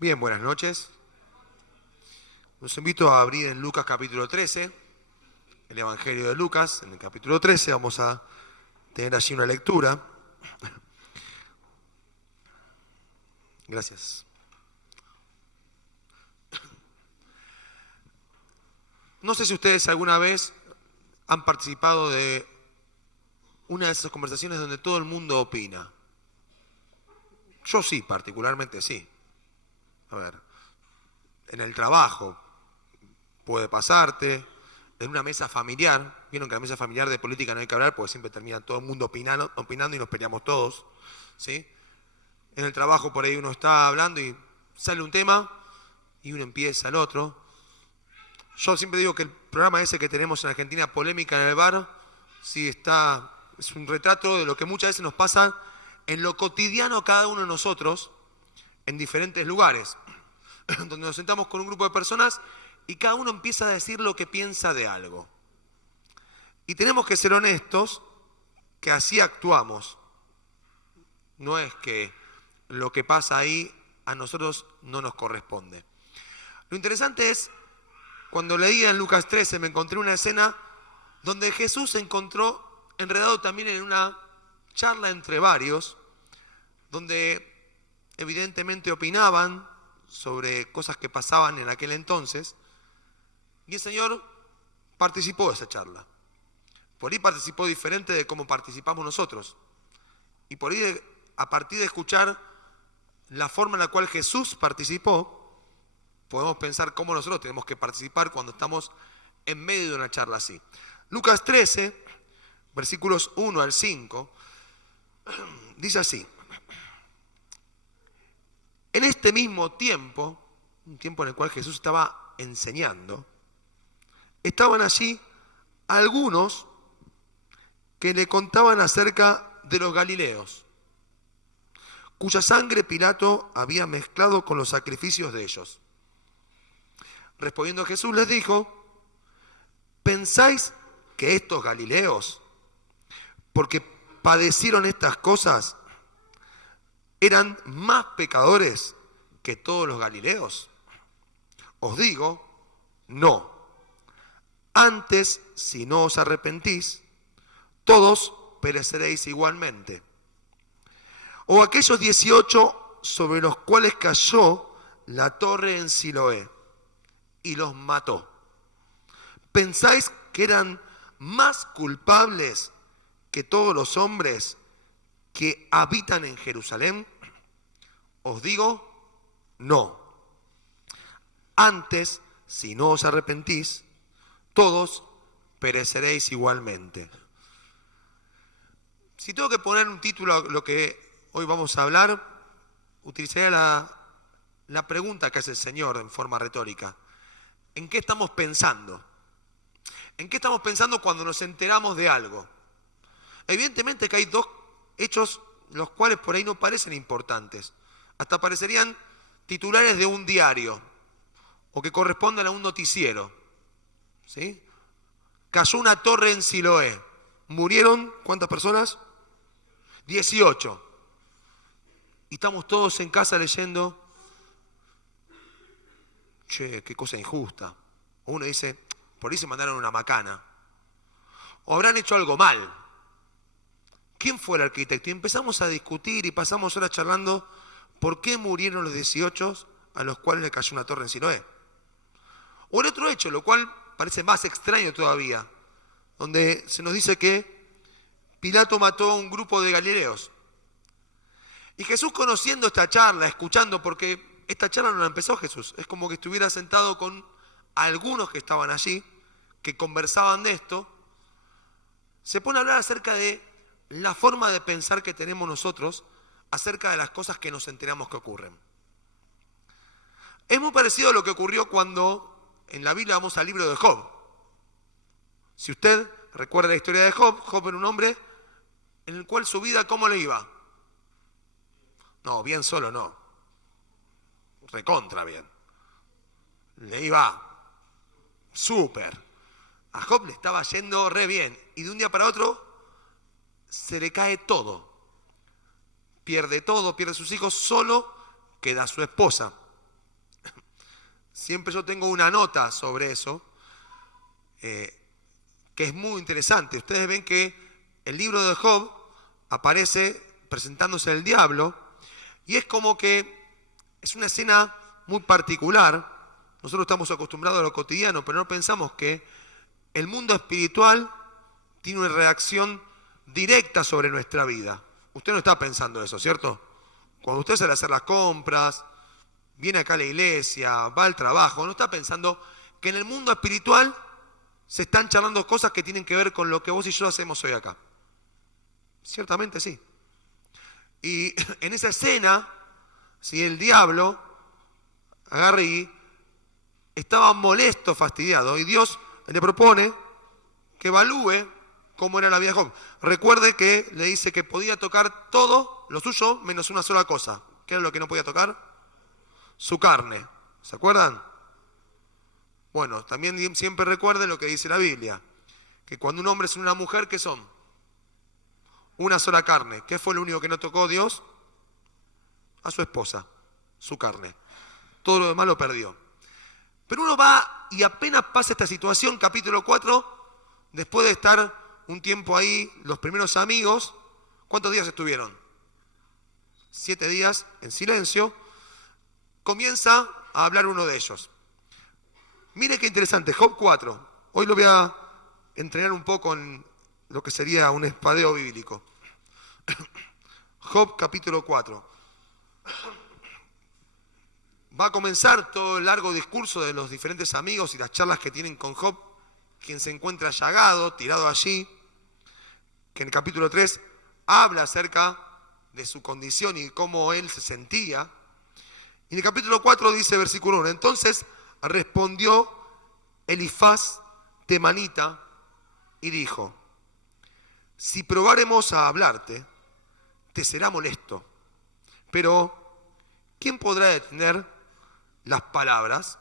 Bien, buenas noches. Los invito a abrir en Lucas capítulo 13, el Evangelio de Lucas. En el capítulo 13 vamos a tener allí una lectura. Gracias. No sé si ustedes alguna vez han participado de una de esas conversaciones donde todo el mundo opina. Yo sí, particularmente sí. A ver, en el trabajo puede pasarte, en una mesa familiar. Vieron que en la mesa familiar de política no hay que hablar porque siempre termina todo el mundo opinando y nos peleamos todos, ¿sí? En el trabajo por ahí uno está hablando y sale un tema y uno empieza el otro. Yo siempre digo que el programa ese que tenemos en Argentina, Polémica en el Bar, sí es un retrato de lo que muchas veces nos pasa en lo cotidiano cada uno de nosotros, en diferentes lugares, donde nos sentamos con un grupo de personas y cada uno empieza a decir lo que piensa de algo. Y tenemos que ser honestos que así actuamos. No es que lo que pasa ahí a nosotros no nos corresponde. Lo interesante es, cuando leía en Lucas 13 me encontré una escena donde Jesús se encontró enredado también en una charla entre varios, donde evidentemente opinaban sobre cosas que pasaban en aquel entonces, y el Señor participó de esa charla. Por ahí participó diferente de cómo participamos nosotros. Y por ahí, a partir de escuchar la forma en la cual Jesús participó, podemos pensar cómo nosotros tenemos que participar cuando estamos en medio de una charla así. Lucas 13, versículos 1 al 5, dice así: en este mismo tiempo, un tiempo en el cual Jesús estaba enseñando, estaban allí algunos que le contaban acerca de los galileos, cuya sangre Pilato había mezclado con los sacrificios de ellos. Respondiendo Jesús les dijo: ¿pensáis que estos galileos, porque padecieron estas cosas, eran más pecadores que todos los galileos? Os digo, no. Antes, si no os arrepentís, todos pereceréis igualmente. O aquellos 18 sobre los cuales cayó la torre en Siloé y los mató, ¿pensáis que eran más culpables que todos los hombres que habitan en Jerusalén? Os digo, no. Antes, si no os arrepentís, todos pereceréis igualmente. Si tengo que poner un título a lo que hoy vamos a hablar, utilizaría la pregunta que hace el Señor en forma retórica. ¿En qué estamos pensando? ¿En qué estamos pensando cuando nos enteramos de algo? Evidentemente que hay dos hechos los cuales por ahí no parecen importantes. Hasta parecerían titulares de un diario o que corresponden a un noticiero. ¿Sí? Cayó una torre en Siloé. ¿Murieron cuántas personas? 18. Y estamos todos en casa leyendo: che, qué cosa injusta. O uno dice: por ahí se mandaron una macana. O habrán hecho algo mal. ¿Quién fue el arquitecto? Y empezamos a discutir y pasamos horas charlando por qué murieron los 18 a los cuales le cayó una torre en Siloé. O el otro hecho, lo cual parece más extraño todavía, donde se nos dice que Pilato mató a un grupo de galileos. Y Jesús, conociendo esta charla, escuchando, porque esta charla no la empezó Jesús. Es como que estuviera sentado con algunos que estaban allí, que conversaban de esto. Se pone a hablar acerca de la forma de pensar que tenemos nosotros acerca de las cosas que nos enteramos que ocurren. Es muy parecido a lo que ocurrió cuando en la Biblia vamos al libro de Job. Si usted recuerda la historia de Job, Job era un hombre en el cual su vida, ¿cómo le iba? No, bien solo no. Recontra bien. Le iba súper. A Job le estaba yendo re bien. Y de un día para otro se le cae todo. Pierde todo, pierde sus hijos, solo queda su esposa. Siempre yo tengo una nota sobre eso, que es muy interesante. Ustedes ven que el libro de Job aparece presentándose el diablo, y es como que es una escena muy particular. Nosotros estamos acostumbrados a lo cotidiano, pero no pensamos que el mundo espiritual tiene una reacción directa sobre nuestra vida. Usted no está pensando eso, ¿cierto? Cuando usted sale a hacer las compras, viene acá a la iglesia, va al trabajo, no está pensando que en el mundo espiritual se están charlando cosas que tienen que ver con lo que vos y yo hacemos hoy acá. Ciertamente sí. Y en esa escena, si el diablo agarra y estaba molesto, fastidiado, y Dios le propone que evalúe cómo era la vida de Job. Recuerde que le dice que podía tocar todo lo suyo menos una sola cosa. ¿Qué era lo que no podía tocar? Su carne. ¿Se acuerdan? Bueno, también siempre recuerde lo que dice la Biblia, que cuando un hombre es una mujer, ¿qué son? Una sola carne. ¿Qué fue lo único que no tocó Dios? A su esposa, su carne. Todo lo demás lo perdió. Pero uno va y apenas pasa esta situación, capítulo 4, después de estar un tiempo ahí, los primeros amigos, ¿cuántos días estuvieron? 7 días en silencio. Comienza a hablar uno de ellos. Mire qué interesante, Job 4. Hoy lo voy a entrenar un poco en lo que sería un espadeo bíblico. Job capítulo 4. Va a comenzar todo el largo discurso de los diferentes amigos y las charlas que tienen con Job, quien se encuentra llagado, tirado allí, que en el capítulo 3 habla acerca de su condición y cómo él se sentía. Y en el capítulo 4 dice, versículo 1, entonces respondió Elifaz temanita y dijo, si probáremos a hablarte, te será molesto, pero ¿quién podrá detener las palabras?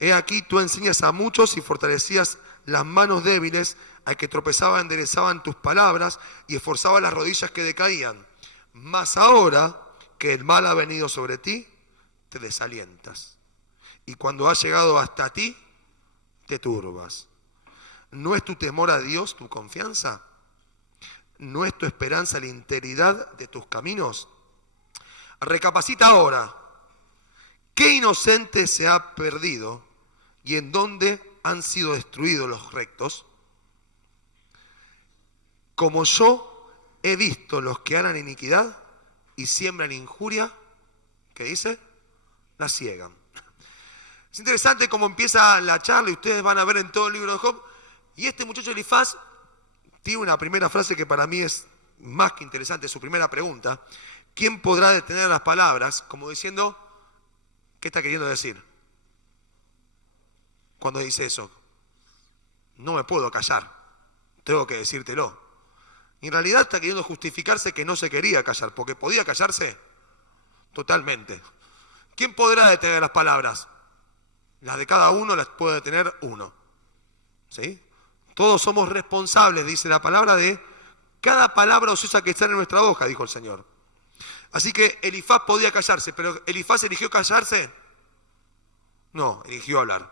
He aquí tú enseñas a muchos y fortalecías las manos débiles, al que tropezaba enderezaban tus palabras y esforzaba las rodillas que decaían. Mas ahora que el mal ha venido sobre ti, te desalientas. Y cuando ha llegado hasta ti, te turbas. ¿No es tu temor a Dios tu confianza? ¿No es tu esperanza la integridad de tus caminos? Recapacita ahora. ¿Qué inocente se ha perdido y en dónde han sido destruidos los rectos? Como yo he visto los que harán iniquidad y siembran injuria, ¿qué dice? La ciegan. Es interesante cómo empieza la charla y ustedes van a ver en todo el libro de Job. Y este muchacho Elifaz tiene una primera frase que para mí es más que interesante, su primera pregunta. ¿Quién podrá detener las palabras? Como diciendo, ¿qué está queriendo decir? Cuando dice eso, no me puedo callar, tengo que decírtelo. Y en realidad está queriendo justificarse que no se quería callar, porque podía callarse totalmente. ¿Quién podrá detener las palabras? Las de cada uno las puede detener uno. ¿Sí? Todos somos responsables, dice la palabra, de cada palabra ociosa que está en nuestra boca, dijo el Señor. Así que Elifaz podía callarse, pero ¿Elifaz eligió callarse? No, eligió hablar.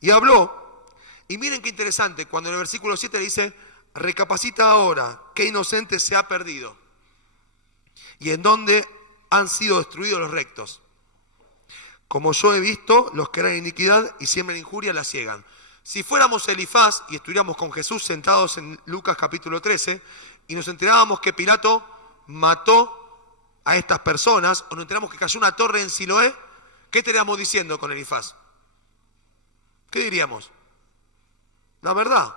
Y habló, y miren qué interesante, cuando en el versículo 7 le dice, recapacita ahora, qué inocente se ha perdido, y en dónde han sido destruidos los rectos. Como yo he visto, los que harán iniquidad y siembran injuria la ciegan. Si fuéramos Elifaz y estuviéramos con Jesús sentados en Lucas capítulo 13 y nos enterábamos que Pilato mató a estas personas, o nos enteramos que cayó una torre en Siloé, ¿qué estaríamos diciendo con Elifaz? ¿Qué diríamos? La verdad.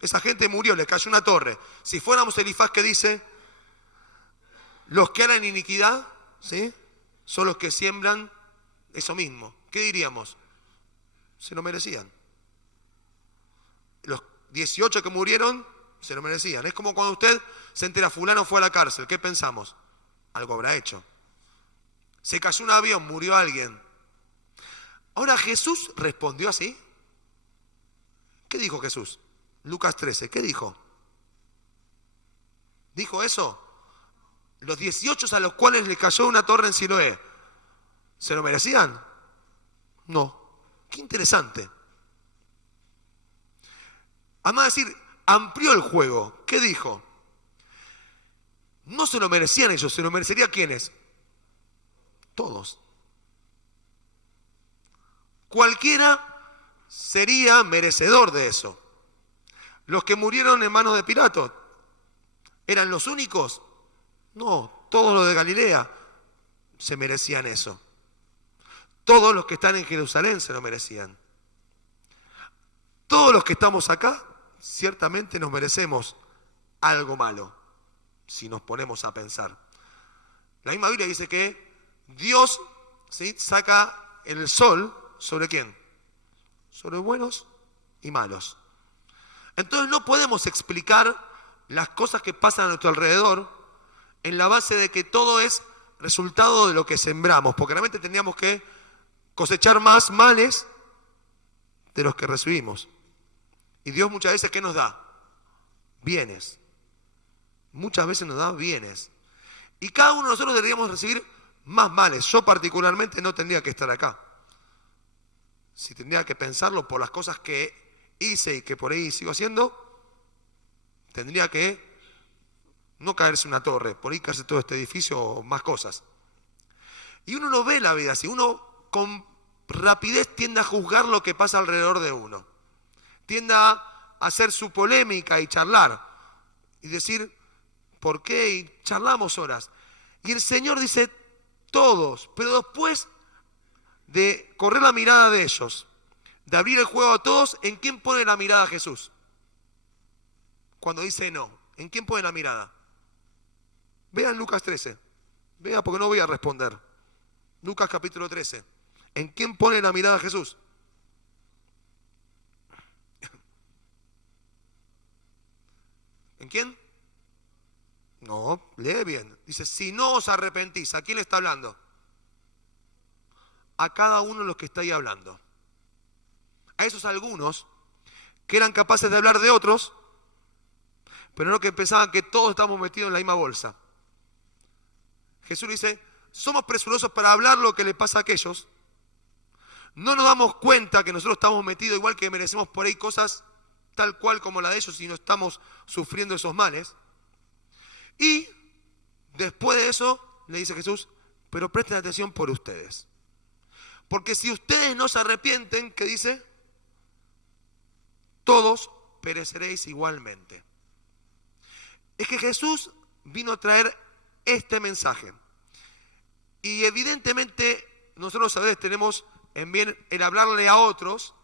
Esa gente murió, le cayó una torre. Si fuéramos Elifaz, que dice, los que harán iniquidad, ¿sí?, son los que siembran eso mismo. ¿Qué diríamos? Se lo merecían. Los 18 que murieron se lo merecían. Es como cuando usted se entera, fulano fue a la cárcel. ¿Qué pensamos? Algo habrá hecho. Se cayó un avión, murió alguien. Ahora, ¿Jesús respondió así? ¿Qué dijo Jesús? Lucas 13, ¿qué dijo? ¿Dijo eso? Los 18 a los cuales le cayó una torre en Siloé, ¿se lo merecían? No. Qué interesante. Además de decir, amplió el juego. ¿Qué dijo? No se lo merecían ellos, se lo merecería ¿quiénes? Todos. Cualquiera sería merecedor de eso. Los que murieron en manos de Pilato, ¿eran los únicos? No, todos los de Galilea se merecían eso. Todos los que están en Jerusalén se lo merecían. Todos los que estamos acá, ciertamente nos merecemos algo malo, si nos ponemos a pensar. La misma Biblia dice que Dios, ¿sí?, saca el sol, ¿sobre quién? Sobre buenos y malos. Entonces no podemos explicar las cosas que pasan a nuestro alrededor en la base de que todo es resultado de lo que sembramos, porque realmente tendríamos que cosechar más males de los que recibimos. Y Dios muchas veces, ¿qué nos da? Bienes. Muchas veces nos da bienes. Y cada uno de nosotros deberíamos recibir más males. Yo particularmente no tendría que estar acá. Si tendría que pensarlo por las cosas que hice y que por ahí sigo haciendo, tendría que no caerse una torre, por ahí caerse todo este edificio o más cosas. Y uno no ve la vida así. Uno con rapidez tiende a juzgar lo que pasa alrededor de uno. Tiende a hacer su polémica y charlar. Y decir, ¿por qué? Y charlamos horas. Y el Señor dice, todos. Pero después de correr la mirada de ellos, de abrir el juego a todos, ¿en quién pone la mirada Jesús? Cuando dice no, ¿en quién pone la mirada? Vean Lucas 13. Vean, porque no voy a responder. Lucas capítulo 13. ¿En quién pone la mirada Jesús? ¿En quién? No, lee bien. Dice, si no os arrepentís, ¿a quién le está hablando? A cada uno de los que está ahí hablando. A esos algunos que eran capaces de hablar de otros, pero no, que pensaban que todos estamos metidos en la misma bolsa. Jesús dice, somos presurosos para hablar lo que le pasa a aquellos. No nos damos cuenta que nosotros estamos metidos igual, que merecemos por ahí cosas tal cual como la de ellos y no estamos sufriendo esos males. Y después de eso le dice Jesús, pero presten atención por ustedes. Porque si ustedes no se arrepienten, ¿qué dice? Todos pereceréis igualmente. Es que Jesús vino a traer este mensaje. Y evidentemente nosotros a veces tenemos en bien el hablarle a otros,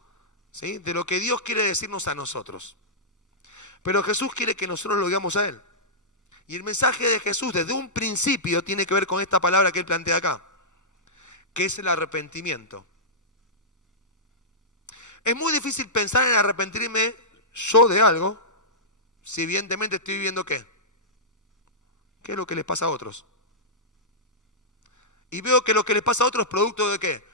¿sí?, de lo que Dios quiere decirnos a nosotros. Pero Jesús quiere que nosotros lo digamos a Él. Y el mensaje de Jesús desde un principio tiene que ver con esta palabra que Él plantea acá, que es el arrepentimiento. Es muy difícil pensar en arrepentirme yo de algo, si evidentemente estoy viviendo ¿qué? ¿Qué es lo que les pasa a otros? Y veo que lo que les pasa a otros es producto de ¿qué?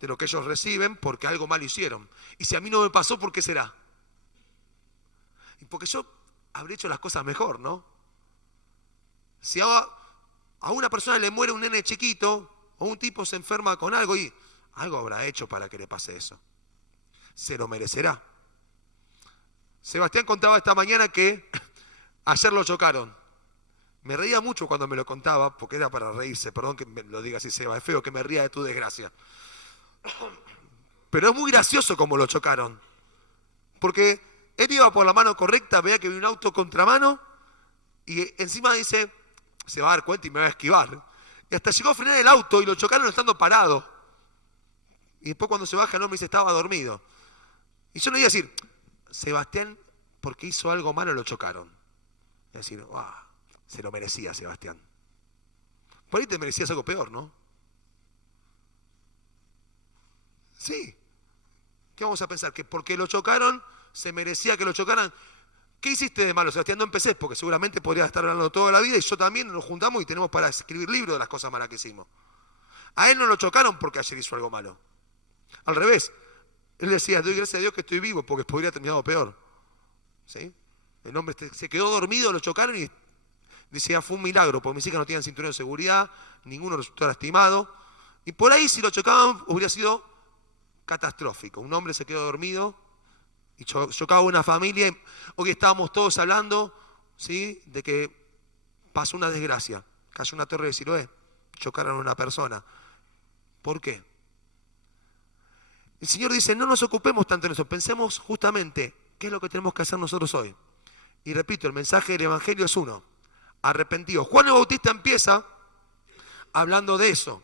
De lo que ellos reciben porque algo mal hicieron. Y si a mí no me pasó, ¿por qué será? Y porque yo habré hecho las cosas mejor, ¿no? Si a una persona le muere un nene chiquito, o un tipo se enferma con algo y algo habrá hecho para que le pase eso. Se lo merecerá. Sebastián contaba esta mañana que ayer lo chocaron. Me reía mucho cuando me lo contaba, porque era para reírse. Perdón que me lo diga así, Seba, es feo que me ría de tu desgracia. Pero es muy gracioso como lo chocaron. Porque él iba por la mano correcta, veía que venía un auto contramano y encima dice, se va a dar cuenta y me va a esquivar. Y hasta llegó a frenar el auto y lo chocaron estando parado. Y después cuando se baja el hombre dice, estaba dormido. Y yo no iba a decir, Sebastián, porque hizo algo malo lo chocaron. Es decir, se lo merecía Sebastián. Por ahí te merecías algo peor, ¿no? Sí. ¿Qué vamos a pensar? Que porque lo chocaron, se merecía que lo chocaran. ¿Qué hiciste de malo, Sebastián? No empecés, porque seguramente podrías estar hablando toda la vida y yo también nos juntamos y tenemos para escribir libros de las cosas malas que hicimos. A él no lo chocaron porque ayer hizo algo malo. Al revés. Él decía, doy gracias a Dios que estoy vivo porque podría haber terminado peor. ¿Sí? El hombre se quedó dormido, lo chocaron y decía, fue un milagro, porque mis hijas no tenían cinturón de seguridad, ninguno resultó lastimado. Y por ahí, si lo chocaban, hubiera sido catastrófico. Un hombre se quedó dormido y chocaba una familia. Hoy estábamos todos hablando, ¿sí?, de que pasó una desgracia. Cayó una torre de Siloé, chocaron a una persona. ¿Por qué? El Señor dice, no nos ocupemos tanto en eso, pensemos justamente qué es lo que tenemos que hacer nosotros hoy. Y repito, el mensaje del Evangelio es uno, arrepentidos. Juan el Bautista empieza hablando de eso.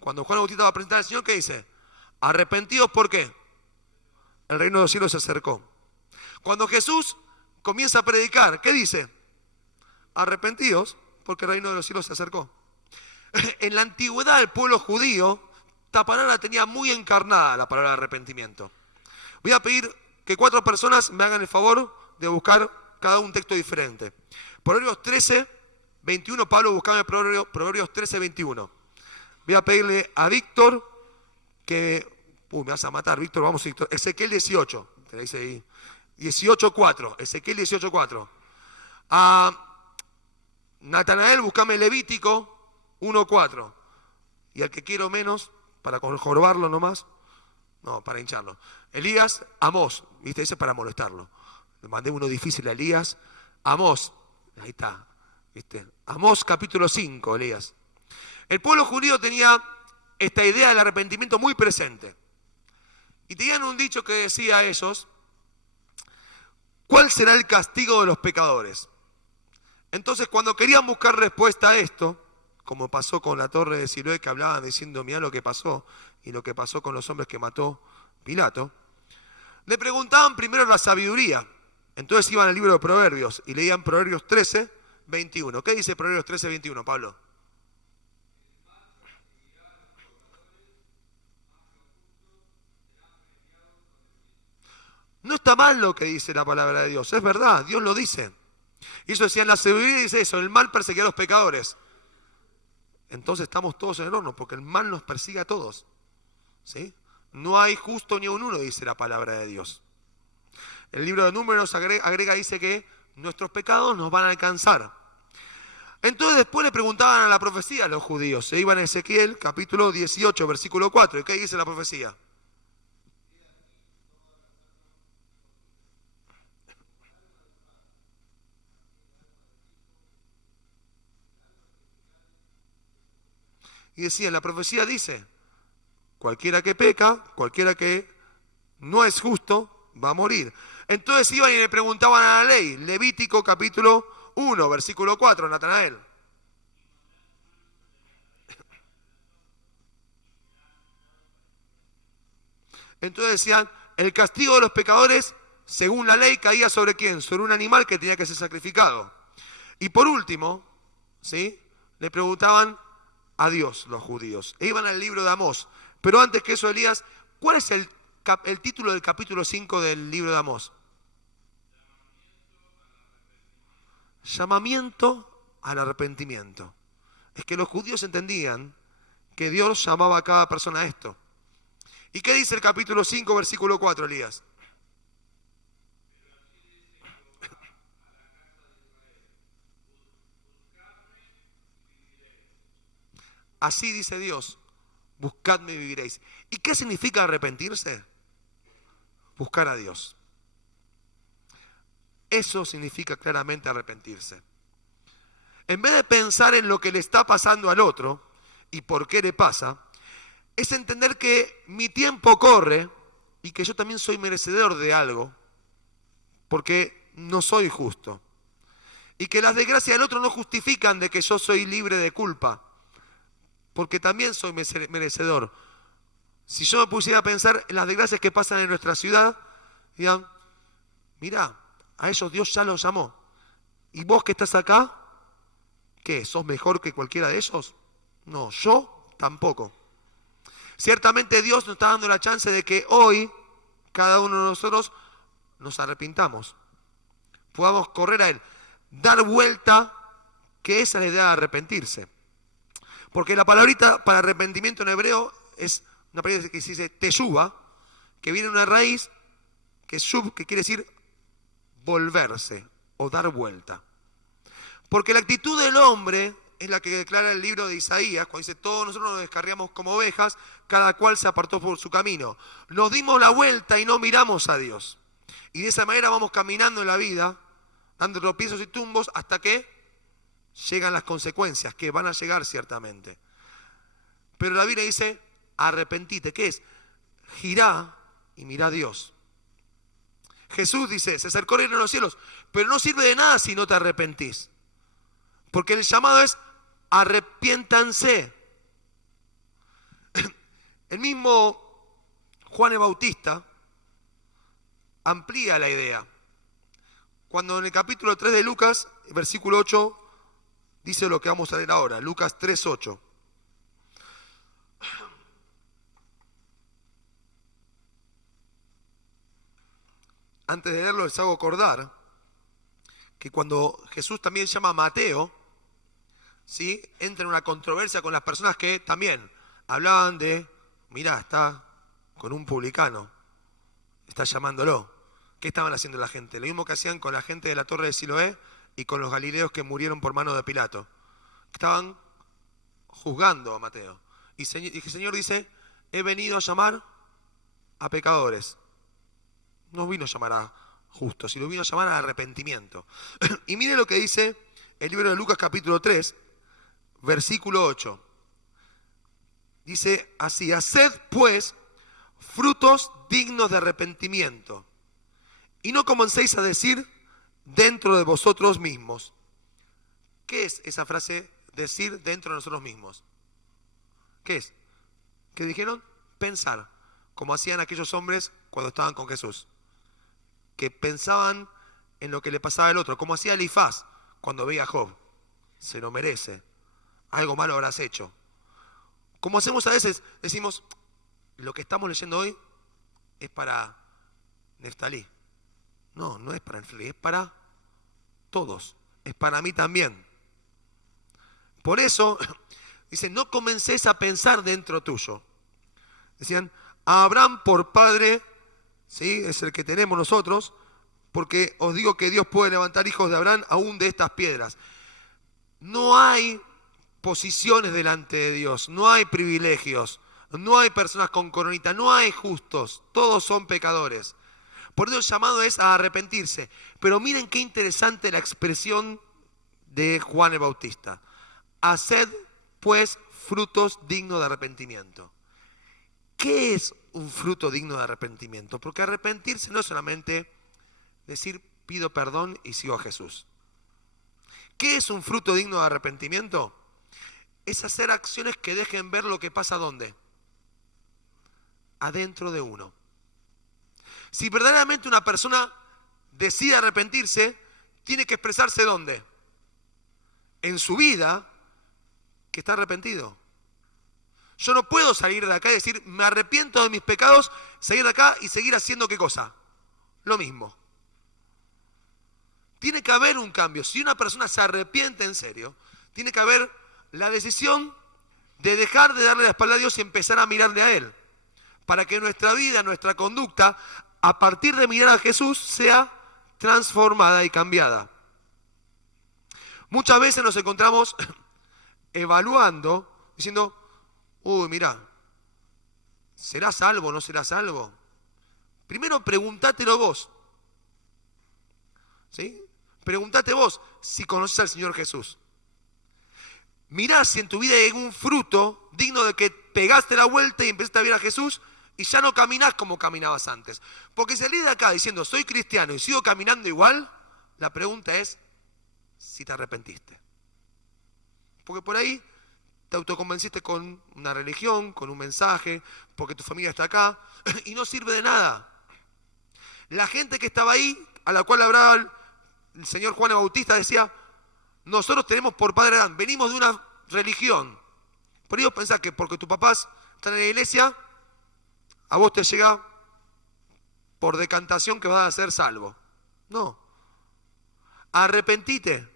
Cuando Juan el Bautista va a presentar al Señor, ¿qué dice? Arrepentidos, ¿por qué? El reino de los cielos se acercó. Cuando Jesús comienza a predicar, ¿qué dice? Arrepentidos, porque el reino de los cielos se acercó. En la antigüedad, el pueblo judío, esta palabra tenía muy encarnada la palabra arrepentimiento. Voy a pedir que 4 personas me hagan el favor de buscar cada un texto diferente. Proverbios 13, 21, Pablo, buscame Proverbios 13, 21. Voy a pedirle a Víctor que... me vas a matar, Víctor, vamos, Víctor. Ezequiel 18, te la dice ahí. 18.4, Ezequiel 18.4. A Natanael, buscame Levítico 1.4. Y al que quiero menos, para jorbarlo nomás, no, para hincharlo. Elías, Amós, ¿viste? Ese es para molestarlo. Le mandé uno difícil a Elías. Amós, ahí está, ¿viste? Amós capítulo 5, Elías. El pueblo judío tenía esta idea del arrepentimiento muy presente. Y tenían un dicho que decía a ellos, ¿cuál será el castigo de los pecadores? Entonces, cuando querían buscar respuesta a esto, como pasó con la torre de Siloé, que hablaban diciendo, mirá lo que pasó, y lo que pasó con los hombres que mató Pilato, le preguntaban primero la sabiduría. Entonces iban al libro de Proverbios y leían Proverbios 13, 21. ¿Qué dice Proverbios 13, 21, Pablo? No está mal lo que dice la palabra de Dios, es verdad, Dios lo dice. Y eso decía en la sabiduría, dice eso, el mal persigue a los pecadores. Entonces estamos todos en el horno, porque el mal nos persigue a todos. ¿Sí? No hay justo ni un uno, dice la palabra de Dios. El libro de Números agrega, dice que nuestros pecados nos van a alcanzar. Entonces después le preguntaban a la profecía a los judíos. Se iban a Ezequiel, capítulo 18, versículo 4. ¿Y qué dice la profecía? Y decía, la profecía dice, cualquiera que peca, cualquiera que no es justo, va a morir. Entonces iban y le preguntaban a la ley, Levítico capítulo 1, versículo 4, Natanael. Entonces decían, el castigo de los pecadores, según la ley, caía sobre quién, sobre un animal que tenía que ser sacrificado. Y por último, ¿sí?, le preguntaban a Dios los judíos. E iban al libro de Amós. Pero antes que eso, Elías, ¿cuál es el título del capítulo 5 del libro de Amós? Llamamiento al arrepentimiento. Es que los judíos entendían que Dios llamaba a cada persona a esto. ¿Y qué dice el capítulo 5, versículo 4, Elías? Así dice Dios, buscadme y viviréis. ¿Y qué significa arrepentirse? Buscar a Dios. Eso significa claramente arrepentirse. En vez de pensar en lo que le está pasando al otro y por qué le pasa, es entender que mi tiempo corre y que yo también soy merecedor de algo, porque no soy justo. Y que las desgracias del otro no justifican de que yo soy libre de culpa, porque también soy merecedor. Si yo me pusiera a pensar en las desgracias que pasan en nuestra ciudad, digan, mirá, a ellos Dios ya los llamó. ¿Y vos que estás acá? ¿Qué? ¿Sos mejor que cualquiera de ellos? No, yo tampoco. Ciertamente Dios nos está dando la chance de que hoy, cada uno de nosotros, nos arrepintamos. Podamos correr a Él. Dar vuelta, que esa es la idea de arrepentirse. Porque la palabrita para arrepentimiento en hebreo es una palabra que se dice teshuvah, que viene de una raíz que es shub, que quiere decir volverse o dar vuelta. Porque la actitud del hombre es la que declara el libro de Isaías, cuando dice, todos nosotros nos descarriamos como ovejas, cada cual se apartó por su camino. Nos dimos la vuelta y no miramos a Dios. Y de esa manera vamos caminando en la vida, dando tropiezos y tumbos, hasta que llegan las consecuencias, que van a llegar ciertamente. Pero la Biblia dice, arrepentite. ¿Qué es? Girá y mirá a Dios. Jesús dice, se acercó el reino de los cielos, pero no sirve de nada si no te arrepentís. Porque el llamado es, arrepiéntanse. El mismo Juan el Bautista amplía la idea. Cuando en el capítulo 3 de Lucas, versículo 8, dice lo que vamos a leer ahora, Lucas 3:8. Antes de leerlo les hago acordar que cuando Jesús también llama a Mateo, ¿sí?, entra en una controversia con las personas que también hablaban de, mirá, está con un publicano, está llamándolo. ¿Qué estaban haciendo la gente? Lo mismo que hacían con la gente de la Torre de Siloé y con los galileos que murieron por mano de Pilato. Estaban juzgando a Mateo. Y el Señor dice, he venido a llamar a pecadores. No vino a llamar a justos, sino vino a llamar al arrepentimiento. Y mire lo que dice el libro de Lucas capítulo 3, versículo 8. Dice así, haced pues frutos dignos de arrepentimiento. Y no comencéis a decir dentro de vosotros mismos. ¿Qué es esa frase, decir dentro de nosotros mismos? ¿Qué es? ¿Qué dijeron? Pensar, como hacían aquellos hombres cuando estaban con Jesús. Que pensaban en lo que le pasaba al otro, como hacía Elifaz cuando veía a Job. Se lo merece, algo malo habrás hecho. Como hacemos a veces, decimos, lo que estamos leyendo hoy es para Neftalí. No, no es para Neftalí, es para todos, es para mí también. Por eso, dice, no comencés a pensar dentro tuyo. Decían, a Abraham por padre, ¿sí?, es el que tenemos nosotros, porque os digo que Dios puede levantar hijos de Abraham aún de estas piedras. No hay posiciones delante de Dios, no hay privilegios, no hay personas con coronita, no hay justos, todos son pecadores. Por eso el llamado es a arrepentirse. Pero miren qué interesante la expresión de Juan el Bautista. Haced pues frutos dignos de arrepentimiento. ¿Qué es un fruto digno de arrepentimiento? Porque arrepentirse no es solamente decir pido perdón y sigo a Jesús. ¿Qué es un fruto digno de arrepentimiento? Es hacer acciones que dejen ver lo que pasa ¿dónde? Adentro de uno. Si verdaderamente una persona decide arrepentirse, tiene que expresarse ¿dónde? En su vida, que está arrepentido. Yo no puedo salir de acá y decir, me arrepiento de mis pecados, salir de acá y seguir haciendo ¿qué cosa? Lo mismo. Tiene que haber un cambio. Si una persona se arrepiente en serio, tiene que haber la decisión de dejar de darle la espalda a Dios y empezar a mirarle a Él. Para que nuestra vida, nuestra conducta, a partir de mirar a Jesús, sea transformada y cambiada. Muchas veces nos encontramos evaluando, diciendo, uy, mira, ¿será salvo o no será salvo? Primero pregúntatelo vos. ¿Sí? Pregúntate vos si conoces al Señor Jesús. Mirá si en tu vida hay algún fruto digno de que pegaste la vuelta y empezaste a ver a Jesús y ya no caminás como caminabas antes. Porque salir de acá diciendo soy cristiano y sigo caminando igual, la pregunta es, si te arrepentiste. Porque por ahí te autoconvenciste con una religión, con un mensaje, porque tu familia está acá, y no sirve de nada. La gente que estaba ahí, a la cual hablaba el señor Juan el Bautista, decía, nosotros tenemos por padre Adán, venimos de una religión. Por ello pensás que porque tus papás están en la iglesia, a vos te llega por decantación que vas a ser salvo. No. Arrepentite,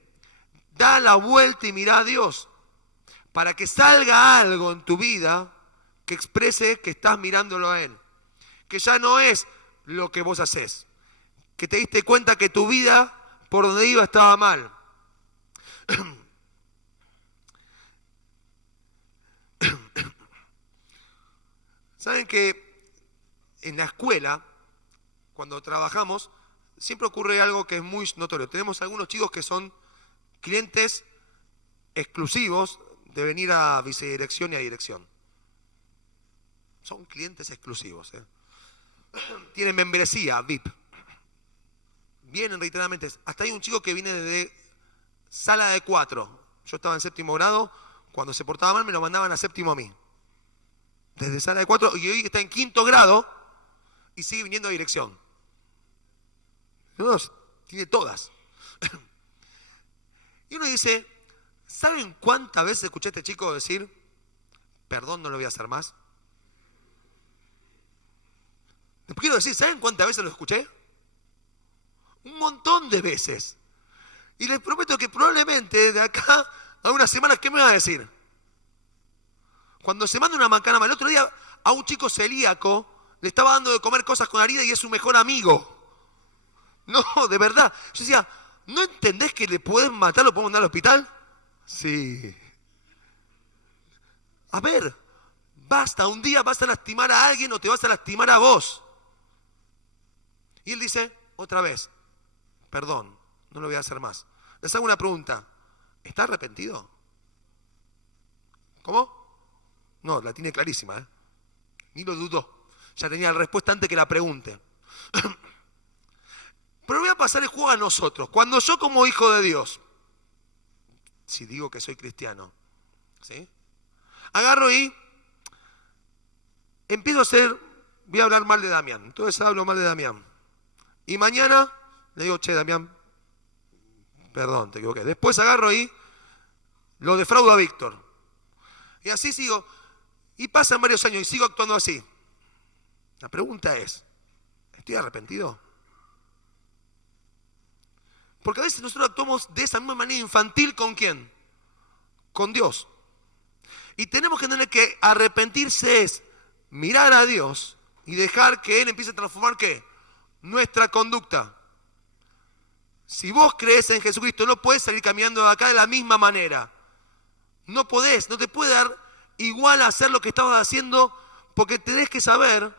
da la vuelta y mirá a Dios, para que salga algo en tu vida que exprese que estás mirándolo a Él. Que ya no es lo que vos hacés. Que te diste cuenta que tu vida, por donde iba, estaba mal. Saben que en la escuela, cuando trabajamos, siempre ocurre algo que es muy notorio. Tenemos algunos chicos que son clientes exclusivos de venir a vicedirección y a dirección. Son clientes exclusivos. Tienen membresía, VIP. Vienen reiteradamente. Hasta hay un chico que viene desde sala de 4. Yo estaba en 7º grado. Cuando se portaba mal me lo mandaban a 7º a mí. Desde sala de 4 y hoy está en 5º grado y sigue viniendo a dirección. No, tiene todas. Y uno dice, ¿saben cuántas veces escuché a este chico decir, perdón, no lo voy a hacer más? Les quiero decir, ¿saben cuántas veces lo escuché? Un montón de veces. Y les prometo que probablemente de acá a unas semanas, ¿qué me va a decir? Cuando se manda una macana, el otro día a un chico celíaco le estaba dando de comer cosas con harina y es su mejor amigo. No, de verdad. Yo decía, ¿no entendés que le pueden matar, lo pueden mandar al hospital? Sí. A ver, basta, un día vas a lastimar a alguien o te vas a lastimar a vos. Y él dice, otra vez, perdón, no lo voy a hacer más. Les hago una pregunta, ¿está arrepentido? ¿Cómo? No, la tiene clarísima, ni lo dudó. Ya tenía la respuesta antes que la pregunte. Pero voy a pasar el juego a nosotros. Cuando yo como hijo de Dios, si digo que soy cristiano, ¿sí? Agarro y empiezo a voy a hablar mal de Damián. Entonces hablo mal de Damián. Y mañana le digo, che, Damián, perdón, te equivoqué. Después agarro y lo defraudo a Víctor. Y así sigo. Y pasan varios años y sigo actuando así. La pregunta es, ¿estoy arrepentido? Porque a veces nosotros actuamos de esa misma manera infantil, ¿con quién? Con Dios. Y tenemos que entender que arrepentirse es mirar a Dios y dejar que Él empiece a transformar, ¿qué? Nuestra conducta. Si vos crees en Jesucristo, no podés salir caminando de acá de la misma manera. No podés, no te puede dar igual a hacer lo que estabas haciendo, porque tenés que saber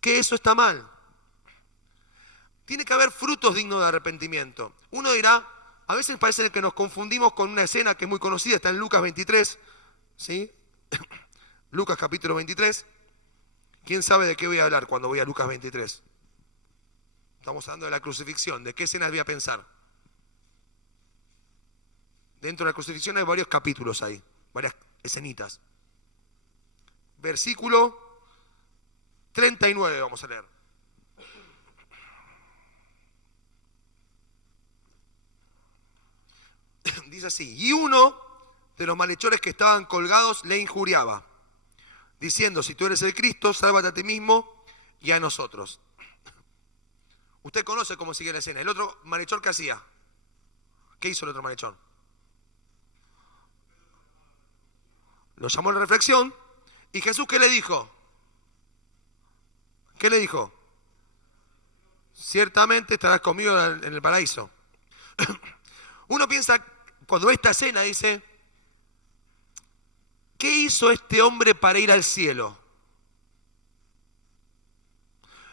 que eso está mal. Tiene que haber frutos dignos de arrepentimiento. Uno dirá, a veces parece que nos confundimos con una escena que es muy conocida, está en Lucas 23, ¿sí? Lucas capítulo 23. ¿Quién sabe de qué voy a hablar cuando voy a Lucas 23? Estamos hablando de la crucifixión. ¿De qué escenas voy a pensar? Dentro de la crucifixión hay varios capítulos ahí, varias escenitas. Versículo 39 vamos a leer. Dice así, y uno de los malhechores que estaban colgados le injuriaba, diciendo, si tú eres el Cristo, sálvate a ti mismo y a nosotros. Usted conoce cómo sigue la escena. El otro malhechor, ¿qué hacía? ¿Qué hizo el otro malhechor? Lo llamó a la reflexión. ¿Y Jesús qué le dijo? ¿Qué le dijo? Ciertamente estarás conmigo en el paraíso. Uno piensa, cuando ve esta escena, dice, ¿qué hizo este hombre para ir al cielo?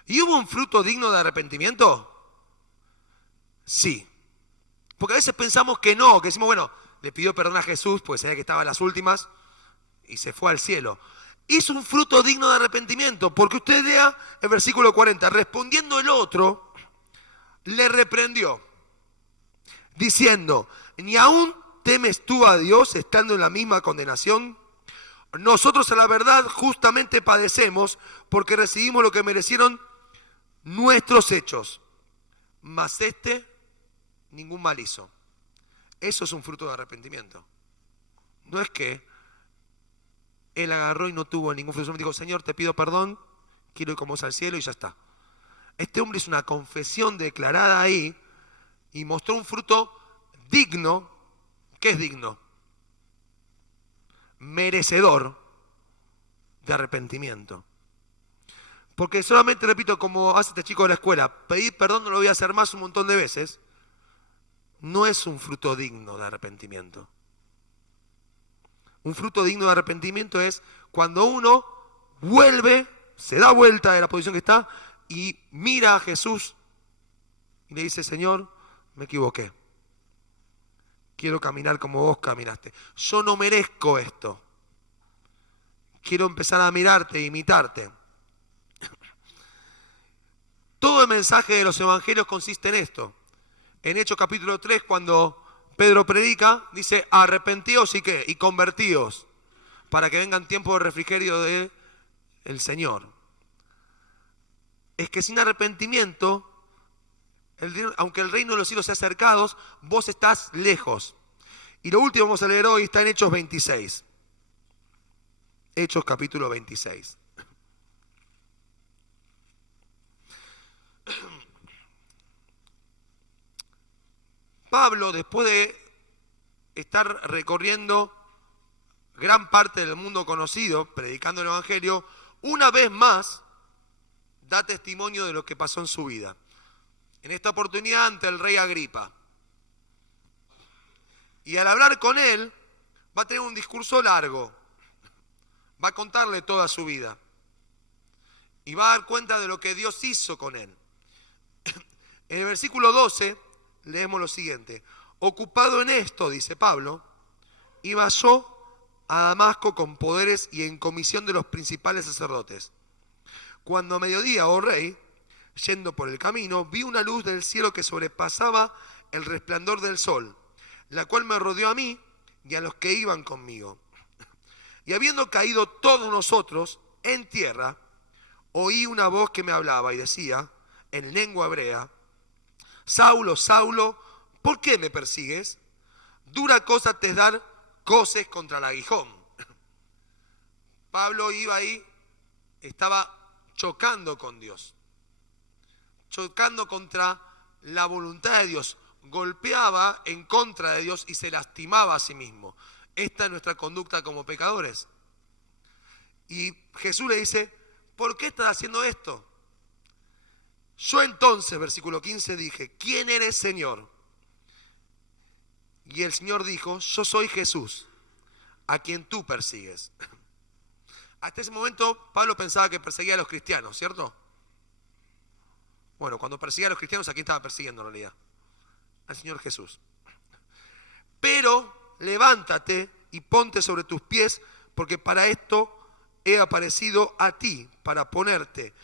¿Y hubo un fruto digno de arrepentimiento? Sí. Porque a veces pensamos que no, que decimos, bueno, le pidió perdón a Jesús, porque sabía que estaba en las últimas, y se fue al cielo. Hizo un fruto digno de arrepentimiento, porque usted lea el versículo 40, respondiendo el otro, le reprendió, diciendo, ¿Ni aún temes tú a Dios estando en la misma condenación? Nosotros a la verdad justamente padecemos porque recibimos lo que merecieron nuestros hechos, mas ningún mal hizo. Eso es un fruto de arrepentimiento. No es que él agarró y no tuvo ningún fruto, me dijo, Señor, te pido perdón, quiero ir con vos al cielo y ya está. Este hombre hizo una confesión declarada ahí y mostró un fruto digno. ¿Qué es digno? Merecedor de arrepentimiento. Porque solamente, repito, como hace este chico de la escuela, pedir perdón no lo voy a hacer más un montón de veces, no es un fruto digno de arrepentimiento. Un fruto digno de arrepentimiento es cuando uno vuelve, se da vuelta de la posición que está y mira a Jesús y le dice, Señor, me equivoqué. Quiero caminar como vos caminaste. Yo no merezco esto. Quiero empezar a mirarte e imitarte. Todo el mensaje de los evangelios consiste en esto. En Hechos capítulo 3, cuando Pedro predica, dice, arrepentíos y qué, y convertíos, para que vengan tiempos de refrigerio del Señor. Es que sin arrepentimiento, aunque el reino de los cielos sea acercado, vos estás lejos. Y lo último que vamos a leer hoy está en Hechos 26. Hechos capítulo 26. Pablo, después de estar recorriendo gran parte del mundo conocido, predicando el Evangelio, una vez más da testimonio de lo que pasó en su vida. En esta oportunidad ante el rey Agripa. Y al hablar con él, va a tener un discurso largo. Va a contarle toda su vida. Y va a dar cuenta de lo que Dios hizo con él. En el versículo 12 leemos lo siguiente. Ocupado en esto, dice Pablo, iba yo a Damasco con poderes y en comisión de los principales sacerdotes. Cuando a mediodía, oh rey, yendo por el camino, vi una luz del cielo que sobrepasaba el resplandor del sol, la cual me rodeó a mí y a los que iban conmigo. Y habiendo caído todos nosotros en tierra, oí una voz que me hablaba y decía, en lengua hebrea, Saulo, Saulo, ¿por qué me persigues? Dura cosa te es dar coces contra el aguijón. Pablo iba ahí, estaba chocando con Dios, chocando contra la voluntad de Dios, golpeaba en contra de Dios y se lastimaba a sí mismo. Esta es nuestra conducta como pecadores. Y Jesús le dice, ¿por qué estás haciendo esto? Yo entonces, versículo 15, dije, ¿quién eres, Señor? Y el Señor dijo, yo soy Jesús, a quien tú persigues. Hasta ese momento Pablo pensaba que perseguía a los cristianos, ¿cierto? Bueno, cuando perseguía a los cristianos, ¿a quién estaba persiguiendo en realidad? Al Señor Jesús. Pero levántate y ponte sobre tus pies, porque para esto he aparecido a ti, para ponerte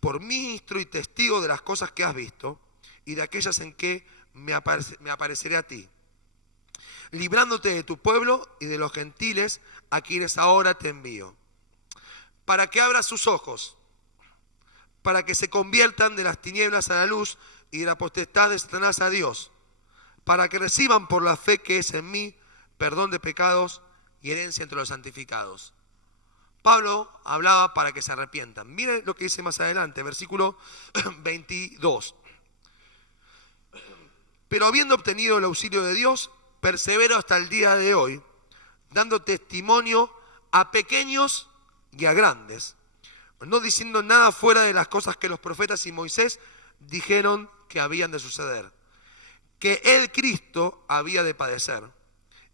por ministro y testigo de las cosas que has visto y de aquellas en que me apareceré a ti, librándote de tu pueblo y de los gentiles a quienes ahora te envío, para que abras sus ojos, para que se conviertan de las tinieblas a la luz y de la potestad de Satanás a Dios, para que reciban por la fe que es en mí perdón de pecados y herencia entre los santificados. Pablo hablaba para que se arrepientan. Miren lo que dice más adelante, versículo 22. Pero habiendo obtenido el auxilio de Dios, persevero hasta el día de hoy, dando testimonio a pequeños y a grandes, no diciendo nada fuera de las cosas que los profetas y Moisés dijeron que habían de suceder. Que el Cristo había de padecer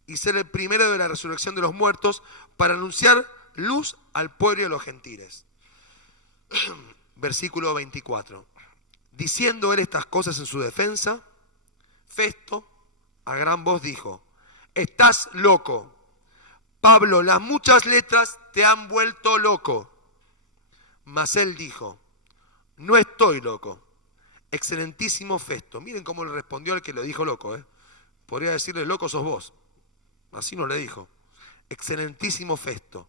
y ser el primero de la resurrección de los muertos para anunciar luz al pueblo y a los gentiles. Versículo 24. Diciendo él estas cosas en su defensa, Festo a gran voz dijo, estás loco. Pablo, las muchas letras te han vuelto loco. Mas él dijo, no estoy loco. Excelentísimo Festo. Miren cómo le respondió al que lo dijo loco, Podría decirle, loco sos vos. Así no le dijo. Excelentísimo Festo.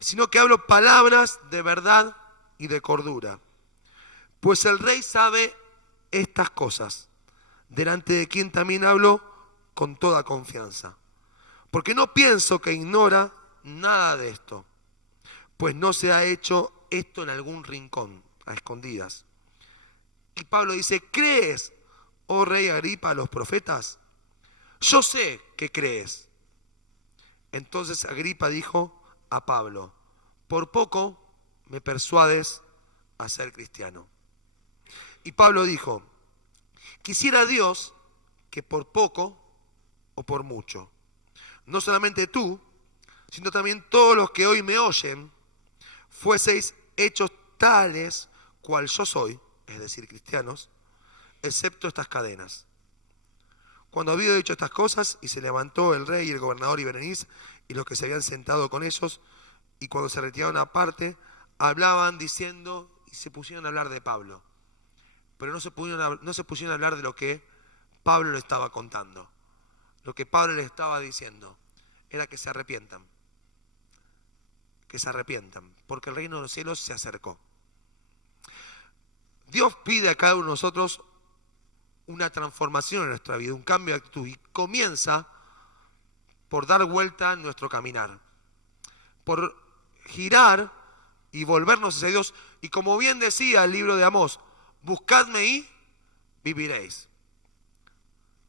Sino que hablo palabras de verdad y de cordura. Pues el rey sabe estas cosas, delante de quien también hablo con toda confianza. Porque no pienso que ignora nada de esto, pues no se ha hecho esto en algún rincón, a escondidas. Y Pablo dice, ¿crees, oh rey Agripa, a los profetas? Yo sé que crees. Entonces Agripa dijo a Pablo, por poco me persuades a ser cristiano. Y Pablo dijo, quisiera Dios que por poco o por mucho, no solamente tú, sino también todos los que hoy me oyen, fueseis hechos tales cual yo soy, es decir, cristianos, excepto estas cadenas. Cuando había dicho estas cosas, y se levantó el rey y el gobernador y Berenice, y los que se habían sentado con ellos, y cuando se retiraron aparte, hablaban diciendo, y se pusieron a hablar de Pablo. Pero no se pusieron a hablar de lo que Pablo le estaba contando. Lo que Pablo le estaba diciendo era que se arrepientan. Que se arrepientan, porque el reino de los cielos se acercó. Dios pide a cada uno de nosotros una transformación en nuestra vida, un cambio de actitud, y comienza por dar vuelta en nuestro caminar, por girar y volvernos hacia Dios. Y como bien decía el libro de Amós, buscadme y viviréis.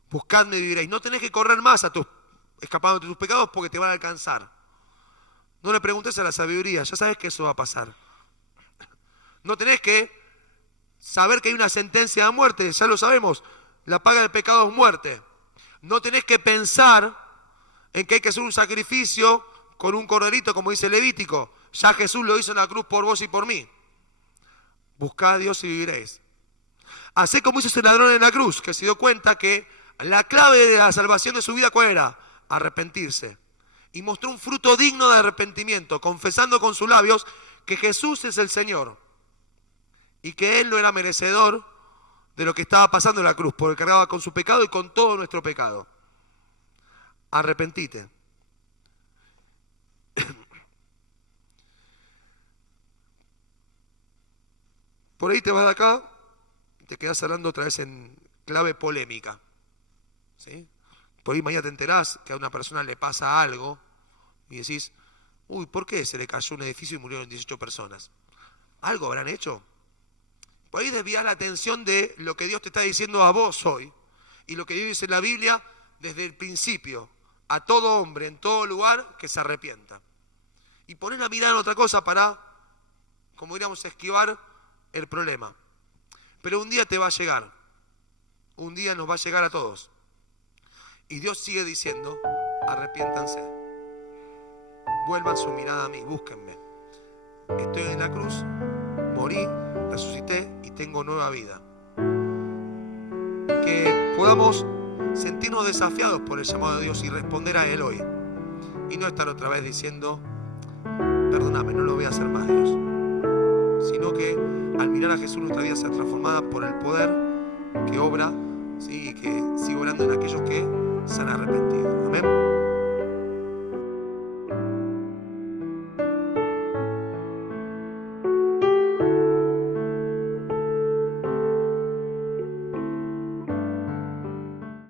Buscadme y viviréis. No tenés que correr más escapando de tus pecados porque te van a alcanzar. No le preguntes a la sabiduría, ya sabes que eso va a pasar. No tenés que saber que hay una sentencia de muerte, ya lo sabemos. La paga del pecado es muerte. No tenés que pensar en que hay que hacer un sacrificio con un corderito, como dice Levítico. Ya Jesús lo hizo en la cruz por vos y por mí. Buscad a Dios y viviréis. Hacé como hizo ese ladrón en la cruz, que se dio cuenta que la clave de la salvación de su vida, ¿cuál era? Arrepentirse. Y mostró un fruto digno de arrepentimiento, confesando con sus labios que Jesús es el Señor. Y que Él no era merecedor de lo que estaba pasando en la cruz, porque cargaba con su pecado y con todo nuestro pecado. Arrepentite. Por ahí te vas de acá y te quedás hablando otra vez en clave polémica. ¿Sí? Por ahí mañana te enterás que a una persona le pasa algo y decís, uy, ¿por qué se le cayó un edificio y murieron 18 personas? ¿Algo habrán hecho? Por ahí desvías la atención de lo que Dios te está diciendo a vos hoy y lo que Dios dice en la Biblia desde el principio, a todo hombre, en todo lugar, que se arrepienta. Y ponés la mirada en otra cosa para, como diríamos, esquivar el problema. Pero un día te va a llegar, un día nos va a llegar a todos. Y Dios sigue diciendo, arrepiéntanse, vuelvan su mirada a mí, búsquenme. Estoy en la cruz, morí, resucité y tengo nueva vida. Que podamos sentirnos desafiados por el llamado de Dios y responder a Él hoy. Y no estar otra vez diciendo, perdóname, no lo voy a hacer más, Dios. Sino que al mirar a Jesús nuestra vida sea transformada por el poder que obra, ¿sí? Y que sigue obrando en aquellos que se han arrepentido.